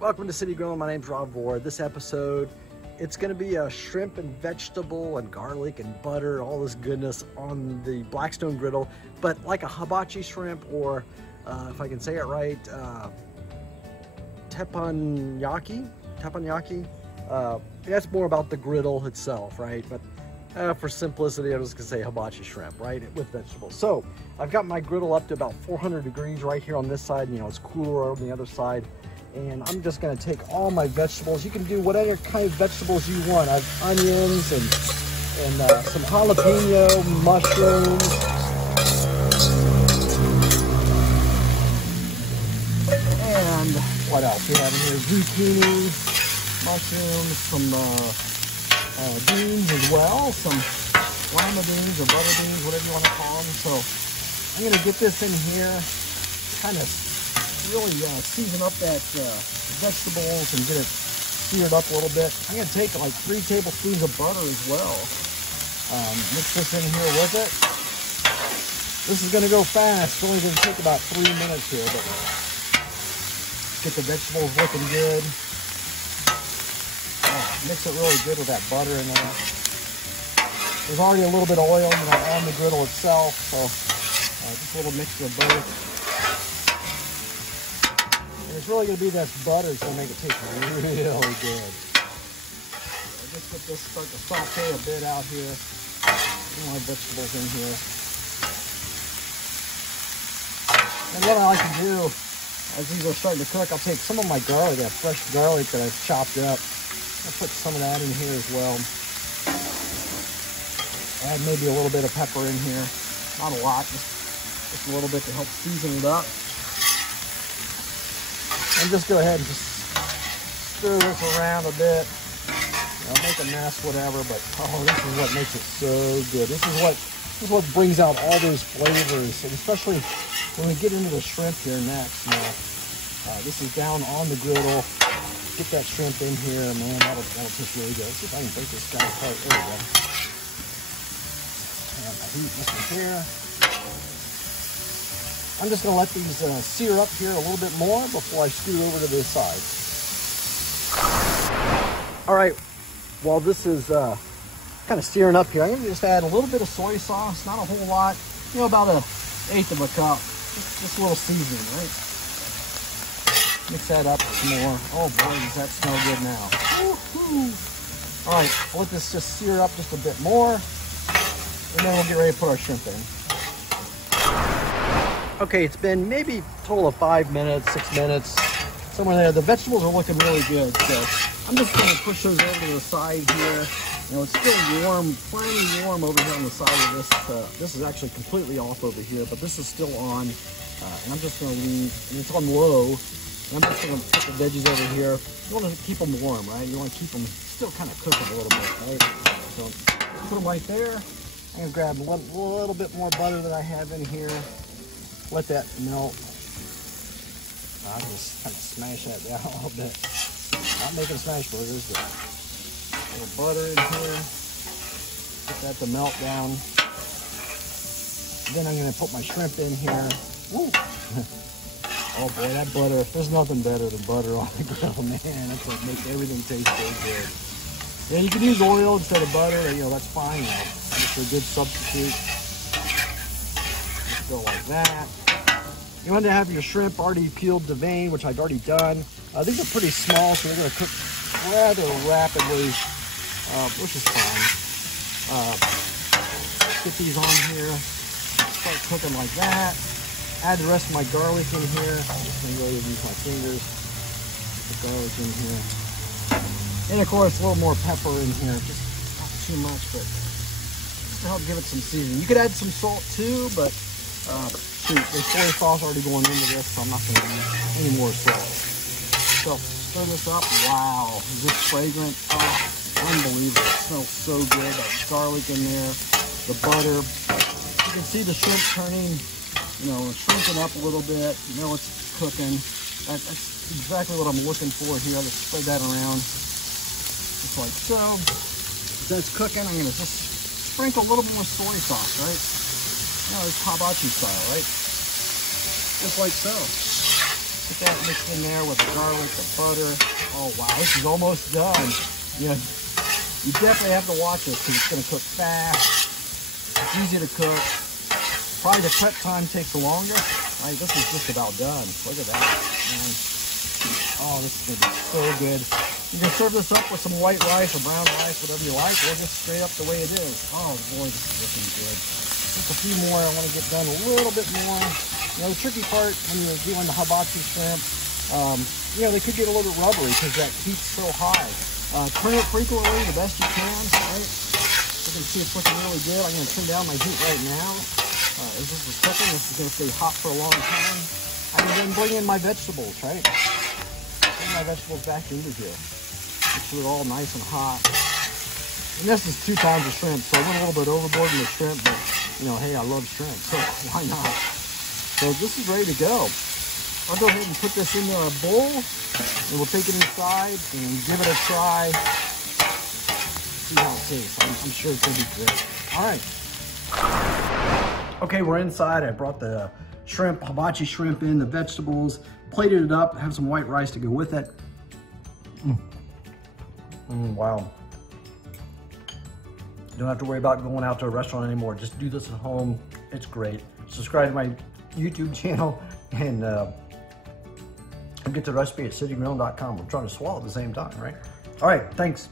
Welcome to City Grill. My name's Rob Vore. This episode, it's going to be a shrimp and vegetable and garlic and butter, all this goodness on the Blackstone Griddle, but like a hibachi shrimp, or if I can say it right, Teppanyaki. That's more about the griddle itself, right? But for simplicity, I'm just gonna say hibachi shrimp, right, with vegetables. So I've got my griddle up to about 400 degrees right here on this side. You know, it's cooler on the other side. And I'm just gonna take all my vegetables. You can do whatever kind of vegetables you want. I have onions and some jalapeno, mushrooms. And what else we have in here? Zucchini, mushrooms, some beans as well, some lima beans or butter beans, whatever you want to call them. So I'm gonna get this in here, kind of really season up that vegetables and get it seared up a little bit. I'm going to take like 3 tablespoons of butter as well. Mix this in here with it. This is going to go fast. It's only going to take about 3 minutes here, but get the vegetables looking good. Mix it really good with that butter in there. There's already a little bit of oil on the griddle itself, so just a little mixture of both. And it's really going to be this butter that's going to make it taste really good. So just let this start to saute a bit out here. More vegetables in here. And what I like to do, as these are starting to cook, I'll take some of my garlic, that fresh garlic that I've chopped up. I'll put some of that in here as well. Add maybe a little bit of pepper in here. Not a lot, just a little bit to help season it up. And just go ahead and just stir this around a bit. Make a mess, whatever, but oh, this is what makes it so good. This is what brings out all those flavors, and especially when we get into the shrimp here next. You know, this is down on the griddle. Get that shrimp in here, man. That'll taste really good. Let's see if I can break this guy apart. There we go. And I heat this one here. I'm just going to let these sear up here a little bit more before I scoot over to this side. All right, while this is kind of searing up here, I'm going to just add a little bit of soy sauce, not a whole lot, you know, about 1/8 of a cup, just a little seasoning, right? Mix that up some more. Oh boy, does that smell good now. Woo-hoo. All right, I'll let this just sear up just a bit more, and then we'll get ready to put our shrimp in. Okay, it's been maybe a total of 5 minutes, 6 minutes, somewhere there. The vegetables are looking really good, so I'm just going to push those over to the side here. You know, it's still warm, plenty warm over here on the side of this. This is actually completely off over here, but this is still on, and I'm just going to leave, and it's on low, and I'm just going to put the veggies over here. You want to keep them warm, right? You want to keep them still kind of cooking a little bit, right? So put them right there. I'm going to grab a little bit more butter that I have in here. Let that melt. I'll just kind of smash that down a little bit. Not making smash burgers, but a little butter in here. Get that to melt down. Then I'm going to put my shrimp in here. Woo. Oh boy, that butter. There's nothing better than butter on the grill, man. That's what makes everything taste so good. Yeah, you can use oil instead of butter. You know, that's fine. It's a good substitute. Just go like that. You want to have your shrimp already peeled to vein, which I've already done. These are pretty small, so they're going to cook rather rapidly, which is fine. Get these on here, start cooking like that. Add the rest of my garlic in here. I'm just going to go ahead and use my fingers. Put the garlic in here. And of course, a little more pepper in here. Just not too much, but just to help give it some seasoning. You could add some salt too, but there's soy sauce already going into this, so I'm not going to add any more salt. So, stir this up. Wow, is this fragrant? Oh, unbelievable. It smells so good. That garlic in there, the butter. You can see the shrimp turning, you know, shrinking up a little bit. You know it's cooking. That's exactly what I'm looking for here. I'll just spread that around, just like so. That's cooking. I'm going to just sprinkle a little more soy sauce, right? You know, it's hibachi style, right? Just like so. Get that mixed in there with the garlic, the butter. Oh wow, this is almost done. You know, you definitely have to watch this because it's going to cook fast. It's easy to cook. Probably the prep time takes longer. Right, this is just about done. Look at that, man. Oh, this is going to be so good. You can serve this up with some white rice or brown rice, whatever you like, or just straight up the way it is. Oh boy, this is looking good. Just a few more. I want to get done a little bit more. You know, the tricky part when you're doing the hibachi shrimp, you know, they could get a little bit rubbery because that heat's so high. Turn it frequently, the best you can, right? You can see it's looking really good. I'm going to turn down my heat right now. As this is cooking, this is going to stay hot for a long time. I can then bring in my vegetables, right? Bring my vegetables back into here. Make sure they're all nice and hot. And this is 2 pounds of shrimp, so I went a little bit overboard in the shrimp, but, you know, hey, I love shrimp, so why not? So this is ready to go. I'll go ahead and put this into a bowl, and we'll take it inside and give it a try. See how it tastes. I'm sure it's going to be great. All right. Okay, we're inside. I brought the shrimp, hibachi shrimp in, the vegetables, plated it up, have some white rice to go with it. Wow. Don't have to worry about going out to a restaurant anymore. Just do this at home. It's great. Subscribe to my YouTube channel and get the recipe at citygrill.com. I'm trying to swallow at the same time, right? All right, thanks.